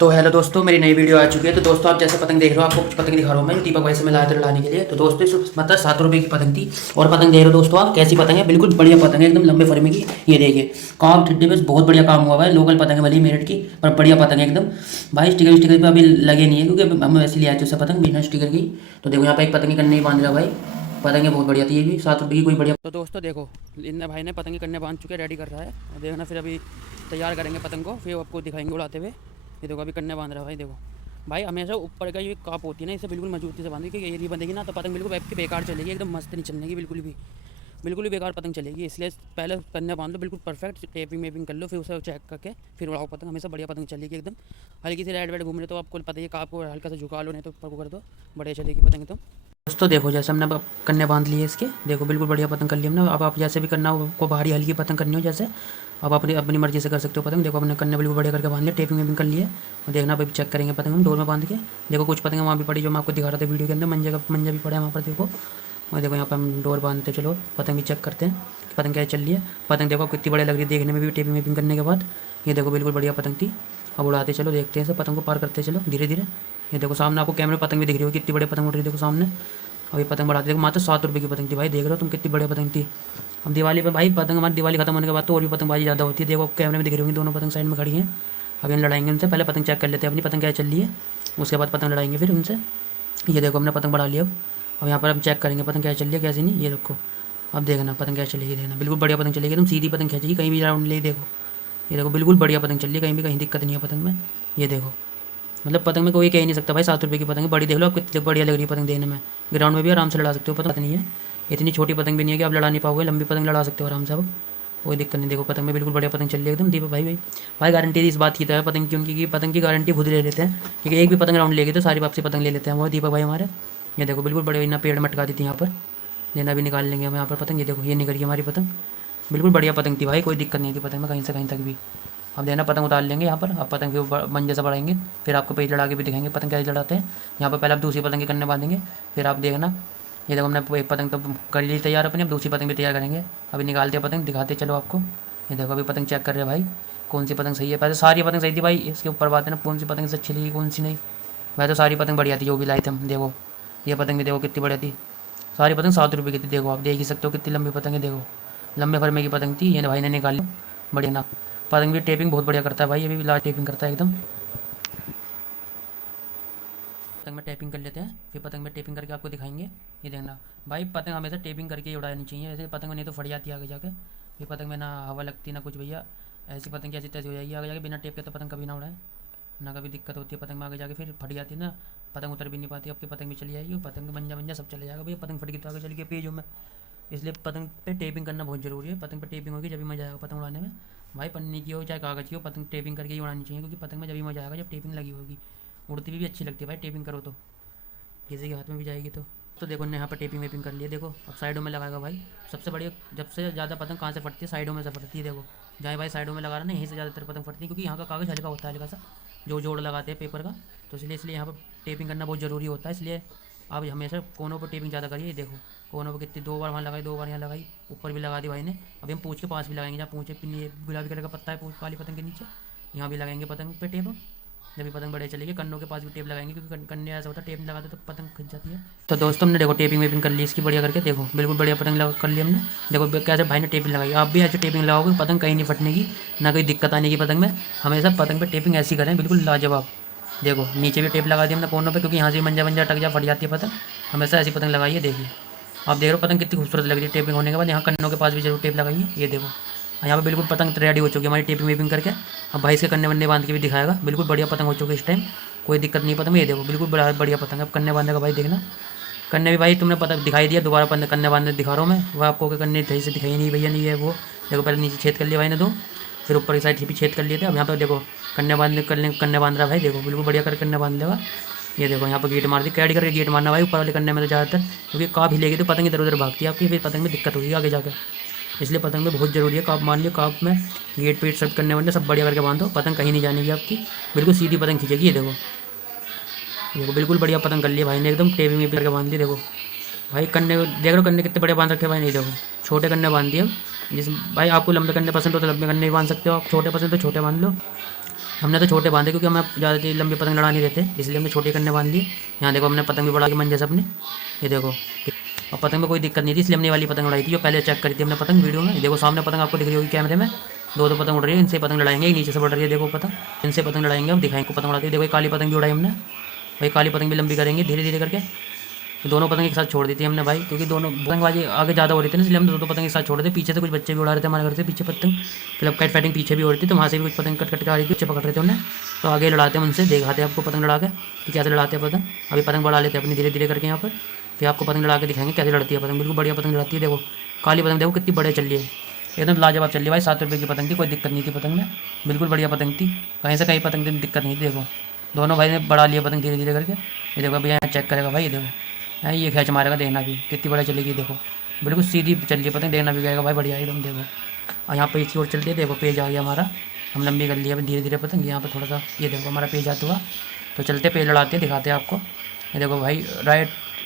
तो हेलो दोस्तों, मेरी नई वीडियो आ चुकी है। तो दोस्तों आप जैसे पतंग देख रहे हो, आपको कुछ पतंग दिखा रहा हूँ मैं, दीपक भाई से मैं लाया था लाने के लिए। तो दोस्तों इस मतलब 7 रुपये की पतंग थी। और पतंग देख रहे हो दोस्तों आप, कैसी पतंग है, बिल्कुल बढ़िया पतंग है, एकदम लंबे फरमे की। ये देखिए काम ठिड्डे पे बहुत बढ़िया काम हुआ है। लोकल पतंग है भले मेरठ की, पर बढ़िया पतंग है एकदम। भाई स्टिकर स्टिकर पे अभी लगे नहीं है, क्योंकि हम वैसे लिया है पतंग बिना स्टिकर की। तो देखो यहाँ पे एक पतंग करने ही बांध रहा भाई, पतंग बहुत बढ़िया थी ये भी, 7 रुपये की कोई बढ़िया। तो दोस्तों देखो, इन भाई ने पतंग करने बांध चुके, रेडी कर रहा है। और देखना फिर अभी तैयार करेंगे पतंग को, फिर आपको दिखाएंगे उड़ाते हुए। ये देखो अभी करने बांध रहा है भाई। देखो भाई हमेशा ऊपर का ये काप होती है ना, इसे बिल्कुल मजबूती से बांधी, क्योंकि ये नहीं बंधेगी ना तो पतंग बिल्कुल आपकी बेकार चलेगी, एकदम मस्त नहीं चलने की, बिल्कुल भी बेकार पतंग चलेगी। इसलिए पहले करने बांध लो बिल्कुल परफेक्ट, टेपिंग वेपिंग कर लो, फिर उसे चेक करके फिर उड़ाओ पतंग, हमेशा बढ़िया पतंग चलेगी एकदम। हल्की सी रेड वेड घूम रहे तो आपको पता है काप को हल्का सा झुका लो, नहीं तो ऊपर को कर दो, बढ़िया चलेगी पतंग। तो दोस्तों देखो जैसे हमने अब कन्ने बांध लिए इसके, देखो बिल्कुल बढ़िया पतंग कर ली हमने। अब आप जैसे भी करना हो, को भारी हल्की पतंग करनी हो जैसे, अब अपनी अपनी मर्जी से कर सकते हो पतंग। देखो अपने कन्ने बिल्कुल बढ़िया करके बांध लिया, टेपिंग वेपिंग कर लिए। और देखना अभी चेक करेंगे पतंग हम डोर में बांध के। देखो कुछ पतंग वहाँ भी पड़ी जो मैं आपको दिखा रहा था वीडियो के अंदर, मंजा भी पड़ा है वहाँ पर देखो। और देखो यहाँ पर हम डोर बांधते, चलो पतंग भी चेक करते हैं पतंग क्या चल रही है। पतंग देखो कितनी बढ़िया लग रही है देखने में भी, टेपिंग वेपिंग करने के बाद। ये देखो बिल्कुल बढ़िया पतंग थी। अब उड़ाते चलो, देखते हैं सब पतंग को पार करते चलो धीरे धीरे। ये देखो सामने आपको कैमरे पतंग भी दिख रही हो, कितनी बड़ी पतंग उड़ रही है देखो सामने। अभी पतंग बढ़ाते देखो, मात्र 7 रुपये की पतंग थी भाई, देख रहे हो तुम कितनी बढ़िया पतंग थी। अब दिवाली पे भाई पतंग, हमारी दिवाली खत्म होने के बाद तो और भी पतंगबाजी ज़्यादा होती है। देखो कैमरे में दिख रही होंगी, दोनों पतंग साइड में खड़ी हैं। अभी हम लड़ाएंगे उनसे, पहले पतंग चेक कर लेते हैं अपनी पतंग क्या चल रही है, उसके बाद पतंग लड़ाएंगे फिर उनसे। ये देखो हमने पतंग बढ़ा लिया। अब यहाँ पर हम चेक करेंगे पतंग क्या चल रही है कैसी नहीं। ये रखो अब देखना पतंग क्या चलेगी, देखना बिल्कुल बढ़िया पतंग चलेगी, एकदम सीधी पतंग खींचेगी, कहीं भी राउंड ले। देखो ये देखो बिल्कुल बढ़िया पतंग चल रही है, कहीं भी कहीं दिक्कत नहीं है पतंग में। ये देखो मतलब पतंग में कोई कह नहीं सकता भाई, 7 रुपये की पतंग है, बड़ी देख लो आप कितनी बढ़िया लग रही है पतंग देखने में। ग्राउंड में भी आराम से लड़ा सकते हो, पतंग नहीं है इतनी छोटी पतंग भी नहीं है कि आप लड़ा नहीं पाओगे, लंबी पतंग लड़ा सकते हो आराम से। अब कोई दिक्कत नहीं, देखो पतंग में बिल्कुल बढ़िया पतंग चल रही है एकदम। दीपक भाई गारंटी इस बात की है पतंग की उनकी, कि पतंग की गारंटी खुद ले लेते हैं, क्योंकि एक भी पतंग राउंड लेगी तो सारी वापसी पतंग ले लेते हैं वो दीपक भाई हमारे। ये देखो बिल्कुल बड़े इतना पेड़ मटका दी थी यहाँ पर, लेना भी निकाल लेंगे हम यहाँ पर पतंग। ये देखो ये नहीं करिए हमारी पतंग, बिल्कुल बढ़िया पतंग थी भाई, कोई दिक्कत नहीं थी पतंग में कहीं से कहीं तक भी। अब देना पतंग उतार लेंगे यहाँ पर, अब पतंग के ऊपर मंजे से बढ़ाएंगे, फिर आपको पेज लड़ा के भी दिखाएंगे पतंग कैसे लड़ाते हैं। यहाँ पर पहले आप दूसरी पतंग के करने बांधेंगे, फिर आप देखना। ये देखो हमने एक पतंग तो कर ली तैयार अपनी, अब दूसरी पतंग भी तैयार करेंगे। अभी निकालते हैं पतंग, दिखाते चलो आपको। ये देखो अभी पतंग चेक कर रहे हैं भाई, कौन सी पतंग सही है। पहले सारी पतंग सही थी भाई, इसके ऊपर बात है ना कौन सी पतंग से अच्छी लगी कौन सी नहीं। वह तो सारी पतंग बढ़िया थी जो भी लाए थे हम। देखो ये पतंग भी देखो कितनी बढ़िया थी, सारी पतंग 7 रुपये की थी। देखो आप देख ही सकते हो कितनी लंबी पतंग है, देखो लंबे फरमे की पतंग थी। ये भाई ने निकाली बढ़िया ना, पतंग भी टेपिंग बहुत बढ़िया करता है भाई, ये भी लास्ट टेपिंग करता है एकदम। पतंग में टेपिंग कर लेते हैं, फिर पतंग में टेपिंग करके आपको दिखाएंगे। ये देखना भाई पतंग हमेशा टेपिंग करके ही उड़ानी चाहिए, ऐसे पतंग में नहीं तो फट जाती है आगे जाके। फिर पतंग में ना हवा लगती ना कुछ भैया, ऐसी पतंग कैसी तैसी हो जाएगी आगे जाके, बिना टेप के तो पतंग कभी ना उड़ाए ना, कभी दिक्कत होती है पतंग में आगे जाके, फिर फट जाती है ना पतंग, उतर भी नहीं पाती, आपकी पतंग भी चली जाएगी, पतंग मंजा मंजा सब चले जाएगा भैया, पतंग फट गई तो आगे चल के पेजों में। इसलिए पतंग पे टेपिंग करना बहुत ज़रूरी है, पतंग पे टेपिंग होगी जब भी मज़ा आएगा पतंग उड़ाने में। भाई पन्नी की हो चाहे कागज़ की हो, पतंग टेपिंग करके ही उड़ानी चाहिए, क्योंकि पतंग में जब भी मज़ा आएगा जब टेपिंग लगी होगी। उड़ती भी अच्छी लगती है भाई टेपिंग करो तो, किसी के हाथ में भी जाएगी तो देखो ने यहाँ पर टेपिंग वेपिंग कर लिया। देखो अब साइडों में लगाएगा भाई, सबसे बढ़िया सबसे ज़्यादा पतंग कहाँ से फटती है, साइडों में से फटती है। देखो जहाँ भाई साइडों में लगा रहा है ना, यहीं से ज़्यादातर पतंग फटती है, क्योंकि यहाँ का कागज़ हल्का होता है हल्का सा, जो जोड़ लगाते हैं पेपर का, तो इसलिए यहाँ पर टेपिंग करना बहुत ज़रूरी होता है। इसलिए आप हमेशा कोनों पर टेपिंग ज़्यादा करिए। देखो कोनों पर कितनी 2 बार वहाँ लगाई, 2 बार यहाँ लगाई, ऊपर भी लगा दी भाई ने। अभी हम पूँछ के पास भी लगाएंगे, जहाँ पूँछे पिन्नी गुलाबी कलर का पत्ता है काली पतंग के नीचे, यहाँ भी लगाएंगे पतंग पे टेप। जब भी पतंग बड़े चलेगी कन्नों के पास भी टेप लगाएंगे, क्योंकि कन्ने ऐसा होता है टेप लगाते तो पतंग खिंच जाती है। तो दोस्तों हमने देखो टेपिंग वेपिंग कर ली इसकी बढ़िया करके, देखो बिल्कुल बढ़िया पतंग लगा कर ली हमने। देखो कैसे भाई ने टेपिंग लगाई, आप भी ऐसे टेपिंग लगाओगे पतंग कहीं नहीं फटने की, ना कोई दिक्कत आने की पतंग में। हमेशा पतंग पर टेपिंग ऐसी करें बिल्कुल लाजवाब। देखो नीचे भी टेप लगा दी हमने कोनों पर, क्योंकि यहाँ से मंजा मंजा अटक जा फट जाती है पतंग, हमेशा ऐसी पतंग लगाइए। देखिए आप देख रहे हो पतंग कितनी खूबसूरत लग रही है टेपिंग होने के बाद। यहाँ कन्नों के पास भी जरूर टेप लगाइए। ये देखो यहाँ पे बिल्कुल पतंग रेडी हो चुकी है हमारी टेपिंग वेपिंग करके। अब भाई इसके कन्ने वन्ने बांध के भी दिखाएगा, बिल्कुल बढ़िया पतंग हो चुकी है इस टाइम, कोई दिक्कत नहीं पतंग में। ये देखो बिल्कुल बढ़िया पतंग है, अब कन्ने बांधेगा भाई देखना, कन्ने भी भाई तुमने पता दिखाई दिया, दोबारा कन्ने बांधने दिखा रहा हूँ मैं। वो आपको कन्ने सही से दिखाई नहीं भैया, नहीं है वो। देखो पहले नीचे छेद कर लिया भाई ने दो, फिर ऊपर की साइड भी छेद कर लिए थे। अब यहाँ पर देखो कन्ने बांध रहा भाई, देखो बिल्कुल बढ़िया कर कन्ने बांध लेगा। ये देखो यहाँ पर गेट मार दी, कैडी करके गेट मारना भाई ऊपर वाले कन्ने में तो ज़्यादातर, क्योंकि काप हिलेगी तो पतंग इधर उधर भागती है आपकी, फिर पतंग में दिक्कत होगी आगे जाकर। इसलिए पतंग में बहुत ज़रूरी है काप मान लियो, काप में गेट पेट सब करने वाले सब बढ़िया करके बांधो, पतंग कहीं नहीं जानेगी आपकी, बिल्कुल सीधी पतंग खींचेगी। ये देखो देखो बिल्कुल बढ़िया पतंग कर लिया भाई ने, एकदम टेबी में करके बांध दी। देखो भाई कन्ने देख लो, कन्ने कितने बड़े बांध रखे भाई, नहीं देखो छोटे कन्ने बांध दिए। जिस भाई आपको लंबे कन्ने पसंद हो तो लंबे कन्ने भी बांध सकते हो, आप छोटे पसंद तो छोटे बांध लो। हमने तो छोटे बांधे क्योंकि हमें ज़्यादा लंबी पतंग लड़ा नहीं देते, इसलिए हमने छोटे कन्ने बांध लिए। यहाँ देखो हमने पतंग भी बढ़ा के मन जैसे अपने, ये देखो। और पतंग में कोई दिक्कत नहीं थी, इसलिए हमने वाली पतंग उड़ाई थी जो पहले चेक करी थी हमने पतंग वीडियो में। देखो सामने पतंग आपको दिख रही होगी कैमरे में, दो पतंग उड़ रही है, इनसे पतंग लड़ाएंगे। नीचे से बढ़ रही है देखो पतंग, इनसे पतंग लड़ाएंगे, हम दिखाएंगे पतंग उड़ाती है। देखो काली पतंग भी उड़ाई हमने भाई, काली पतंग भी लंबी करेंगे धीरे धीरे करके। दोनों पतंग एक साथ छोड़ दी थी हमने भाई, क्योंकि दोनों पतंगबाजी आगे ज़्यादा हो रही थी ना, इसलिए हम दो पतंग एक साथ छोड़ थे। पीछे से कुछ बच्चे भी उड़ा रहे थे हमारे घर से पीछे पतंग, क्लब काइट फाइटिंग पीछे भी हो रही थी, तो वहाँ से भी कुछ पतंग कट कट के आ रही थी, बच्चे पकड़ रहे थे उन्हें। तो आगे लड़ाते हैं उनसे, दिखाते हैं आपको पतंग लड़ा के कि कैसे लड़ाते हैं पतंग। अभी पतंग बढ़ा लेते हैं अपनी धीरे धीरे करके यहाँ पर, फिर आपको पतंग लड़ा के दिखाएंगे कैसे लड़ती है पतंग। बिल्कुल बढ़िया पतंग लड़ती है। देखो काली पतंग देखो कितनी बढ़िया चल रही है, एकदम लाजवाब चल रही है भाई। 7 रुपये की पतंग थी, कोई दिक्कत नहीं थी पतंग में, बिल्कुल बढ़िया पतंग थी, कहीं से कहीं पतंग की दिक्कत नहीं थी। देखो दोनों भाई ने बढ़ा लिया पतंग धीरे धीरे करके। ये देखो अभी यहाँ चेक करेगा भाई, ये देखो है ये खींच मारेगा, देखना भी कितनी बड़ा चलेगी। देखो बिल्कुल सीधी चल रही है पतंग, देखना भी जाएगा भाई बढ़िया एकदम। देखो और यहाँ पेज की ओर चलती है, देखो पेज आ गया हमारा, हम लंबी कर लिया धीरे धीरे पतंग। यहाँ पर थोड़ा सा ये देखो हमारा पेज आता हुआ, तो चलते पेज लड़ाते हैं, दिखाते हैं आपको। ये देखो भाई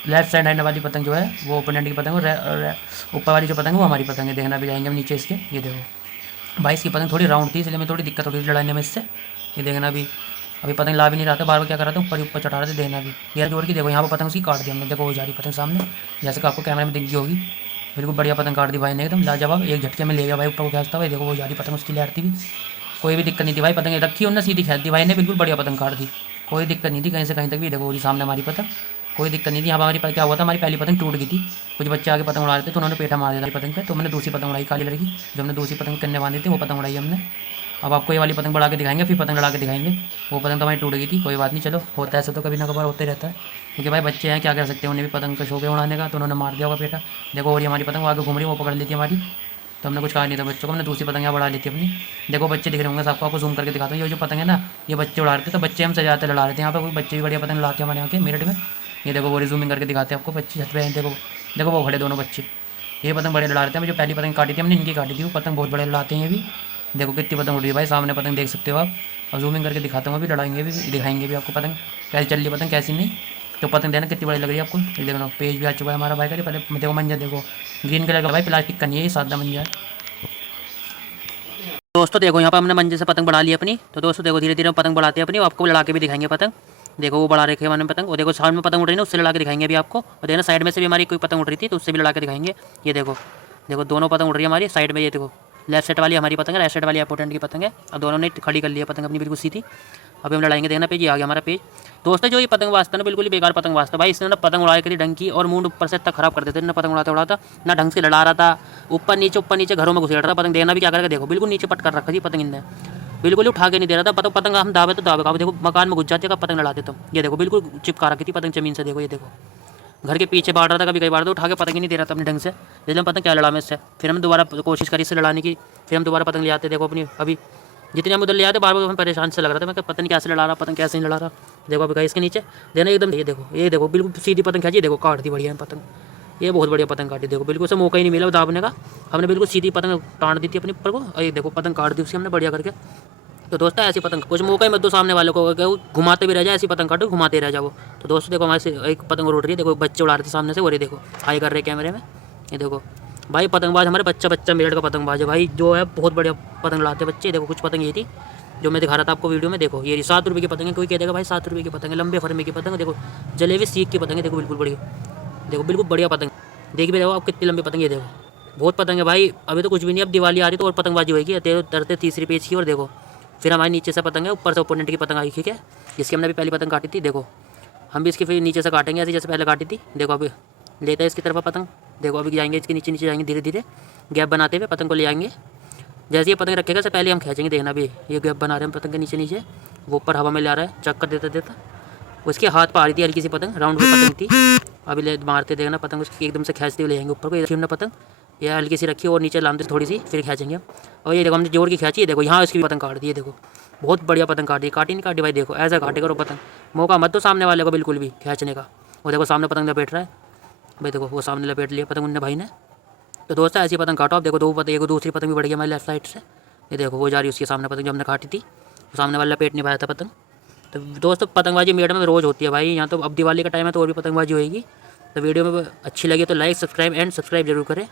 लेफ्ट साइड हैंड वाली पतंग जो है वो ओपोनेंट की पतंग है, ऊपर वाली जो पतंग है वो हमारी पतंग है, देखना भी जाएंगे हम नीचे इसके। ये देखो भाई इसकी पतंग थोड़ी राउंड थी, इसलिए मैं थोड़ी दिक्कत हो रही थी लड़ाने में इससे। ये देखना भी अभी पतंग ला भी नहीं रहा था, बार बार क्या कर रहा था ऊपर ऊपर चढ़ा रहे थे, देखना भी यार जोड़ की। देखो यहाँ पर पतंग उसकी काट दी हमने, देखो हो जा रही पतंग सामने, जैसे कि आपको कैमरे में दिख गई होगी। बिल्कुल बढ़िया पतंग काट दी भाई ने एकदम लाजवाब, एक झटके में ले गया भाई ऊपर को खींचता भाई। देखो वो जा रही पतंग उसकी लहरती भी, कोई भी दिक्कत नहीं थी भाई। पतंग रखी उन्होंने सीधी खींच दी भाई ने, बिल्कुल बढ़िया पतंग काट दी, कोई दिक्कत नहीं थी कहीं से कहीं तक भी। देखो जी सामने हमारी पतंग, कोई दिक्कत नहीं थी। यहाँ पर हमारी क्या हुआ था, हमारी पहली पतंग टूट गई थी, कुछ बच्चे आगे पतंग उड़ा रहे थे तो उन्होंने पेटा मार दिया था पतंग पे, तो हमने दूसरी पतंग उड़ाई काली लड़की, जो हमने दूसरी पतंग करने बांधी थी वो पतंग उड़ाई हमने। अब आपको ये वाली पतंग बढ़ा के दिखाएंगे, फिर पतंग लड़ा के दिखाएंगे। वो पतंग तो हमारी टूट गई थी, कोई बात नहीं, चलो होता है ऐसा तो कभी ना कभार होते रहता है, क्योंकि भाई बच्चे हैं क्या कर सकते हैं, उन्हें भी पतंग का शौक है उड़ाने का, तो उन्होंने मार दिया होगा पेटा। देखो और ये हमारी पतंग आगे घूम रही है, वो पकड़ लेती है हमारी, तो हमने कुछ कहा नहीं था बच्चों को, हमने दूसरी पतंग यहाँ बढ़ा ली थी अपनी। देखो बच्चे दिख रहे होंगे सबको, आपको जूम करके दिखाता हूँ। ये जो पतंग है ना ये बच्चे उड़ा रहे थे, तो बच्चे हमसे ज़्यादा लड़ा रहे थे यहाँ पर, कोई बच्चे भी बढ़िया पतंग लड़ाते हैं हमारे यहाँ के मेरठ में। ये देखो वो जूमिंग करके दिखाते हैं आपको, बच्चे छत पे हैं, देखो देखो वो खड़े दोनों बच्चे, ये पतंग बड़े लड़ा रहे थे। जो पहली पतंग काटी थी हमने इनकी काटी थी, वो पतंग बहुत बड़े लड़ाते हैं ये भी। देखो कितनी पतंग उड़ रही है भाई, सामने पतंग देख सकते हो आप। अब जूमिंग करके दिखाता हूँ, अभी लड़ाएंगे भी, दिखाएंगे भी आपको पतंग कैसे चल रही पतंग कैसी नहीं। तो पतंग देना कितनी बड़ी लग रही है आपको, ये देखो पेज भी आ चुका है हमारा भाई का। पहले देखो मंजर देखो ग्रीन कलर का भाई, प्लास्टिक का नहीं है ये, सादा मंजर। दोस्तों देखो यहाँ पर हमने मंजे से पतंग बढ़ा ली अपनी, तो दोस्तों देखो धीरे धीरे हम पतंग बढ़ाते हैं अपनी, आपको लड़ा के भी दिखाएंगे पतंग। देखो वो बढ़ा रखे हैं मैंने पतंग, और देखो साइड में पतंग उड़ रही है उससे लड़ा के दिखाएंगे अभी आपको। और देखना साइड में से भी हमारी कोई पतंग उड़ रही थी तो उससे भी लड़ा के दिखाएंगे। ये देखो देखो दोनों पतंग उड़ रही है हमारी साइड में, ये देखो लेफ्ट साइड वाली हमारी पतंग है, राइट साइड वाली अपोनेंट की पतंग है, और दोनों ने खड़ी कर ली है पतंग अपनी बिल्कुल सीधी। अभी हम लड़ाएंगे, देखना पेज ये आ गया हमारा पेज। दोस्तों जो ये पतंग वास्ता ना बिल्कुल ही बेकार पतंग वास्ता भाई, इसने ना पतंग उड़ा के ढंग की और मूड ऊपर से इतना खराब कर देते ना, पतंग उड़ाता उड़ाता ना ढंग से लड़ा रहा था, ऊपर नीचे घरों में घुसेड़ रहा था पतंग। देखना भी क्या करके देखो बिल्कुल नीचे पट कर रखा थी पतंग इनने, बिल्कुल ही उठा के नहीं दे रहा था पतंग हम दावे तो दावे का। देखो मकान में घुस जाते कब पतंग लड़ाते तो, ये देखो बिल्कुल चिपका रखी थी पतंग जमीन से। देखो ये देखो घर के पीछे बांट रहा था, कभी कई बार तो उठा के पतंग ही नहीं दे रहा था अपने ढंग से, जैसे हम पतंग क्या लड़ा में इससे। फिर हम दोबारा कोशिश करी इससे लड़ाने की, फिर हम दोबारा पतंग ले आते। देखो अपनी अभी जितने हम उधर ले आते बार बार हमें परेशान से लग रहा था, मैं पता नहीं कैसे लड़ा रहा पतंग कैसे नहीं लड़ा रहा। देखो अभी इसके नीचे देना एकदम, ये देखो बिल्कुल सीधी पतंग खींची, देखो काट दी बढ़िया पतंग, ये बहुत बढ़िया पतंग काटी। देखो बिल्कुल से मौका ही नहीं मिला दाबने का, हमने बिल्कुल सीधी पतंग टाँट दी थी अपने ऊपर को, ये देखो पतंग काट दी उसकी हमने बढ़िया करके। तो दोस्तों ऐसी पतंग कुछ मौका ही मत दो सामने वालों को, घुमाते भी रह जाए ऐसी पतंग काटो घुमाते रह जाओ। तो दोस्तों देखो हमारे से एक पतंग उड़ रही है, देखो बच्चे उड़ा रहे थे सामने से, वो देखो हाई कर रहे कैमरे में। ये देखो भाई पतंगबाज हमारे बच्चा मेरठ का पतंगबाज है भाई, जो है बहुत बढ़िया पतंग लाते बच्चे। देखो कुछ पतंग ये थी जो मैं दिखा रहा था आपको वीडियो में, देखो ये 7 रुपये की पतंग है, कोई कह देगा भाई 7 रुपये की पतंग है, लंबे फरमे की पतंग। देखो जलेबी सीख की पतंग है, देखो बिल्कुल बढ़िया, देखो बिल्कुल बढ़िया पतंग। देख भी रहे हो आप कितनी लंबी पतंग, ये देखो बहुत पतंग है भाई। अभी तो कुछ भी नहीं, अब दिवाली आ रही तो और पतंगबाजी होगी, तरते तीसरी पेज की। और देखो फिर हमारे नीचे से पतंग है, ऊपर से ओपोनेंट की पतंग आई, ठीक है, जिसकी हमने भी पहली पतंग काटी थी। देखो हम भी इसकी फिर नीचे से काटेंगे ऐसे जैसे पहले काटी थी। देखो अभी लेते हैं इसकी तरफ पतंग, देखो अभी जाएंगे इसके नीचे जाएंगे धीरे धीरे गैप बनाते हुए पतंग को ले आएंगे। जैसे ये पतंग रखेगा से पहले हम खींचेंगे, देखना भी ये गैप बना रहे हैं पतंग के नीचे, वो ऊपर हवा में ले आ रहा है चक्कर देता उसके हाथ पर आ रही थी हल्की सी पतंग, राउंड में पतंग थी, अभी ले मारते देखना पतंग उसकी एकदम से खींचते हुए ले जाएंगे ऊपर को। हमने पतंग ये हल्की सी रखी और नीचे लामते थोड़ी सी फिर खींचेंगे हम। और ये देखो हमने जोर की खींची, देखो यहाँ इसकी पतंग काट दी है। देखो बहुत बढ़िया पतंग काटी, काटी नहीं काटी भाई। देखो ऐसा काटे करो पतंग, मौका मत दो सामने वाले को बिल्कुल भी खींचने का। वो देखो सामने पतंग लपेट रहा है भाई, देखो वो सामने लपेट लिया पतंग उनने भाई ने। तो दोस्तों ऐसी पतंग काटो आप। देखो दो पतंग, एक दूसरी पतंग भी बढ़ गई हमारी लेफ्ट साइड से। ये देखो वो जा रही है उसके सामने पतंग जो हमने काटी थी, वो सामने वाला लपेट नहीं पाया था पतंग। तो दोस्तों पतंगबाजी मेड़ में रोज़ होती है भाई, यहाँ तो अब दिवाली का टाइम है तो और भी पतंगबाजी होएगी। तो वीडियो में अच्छी लगी तो लाइक सब्सक्राइब जरूर करें।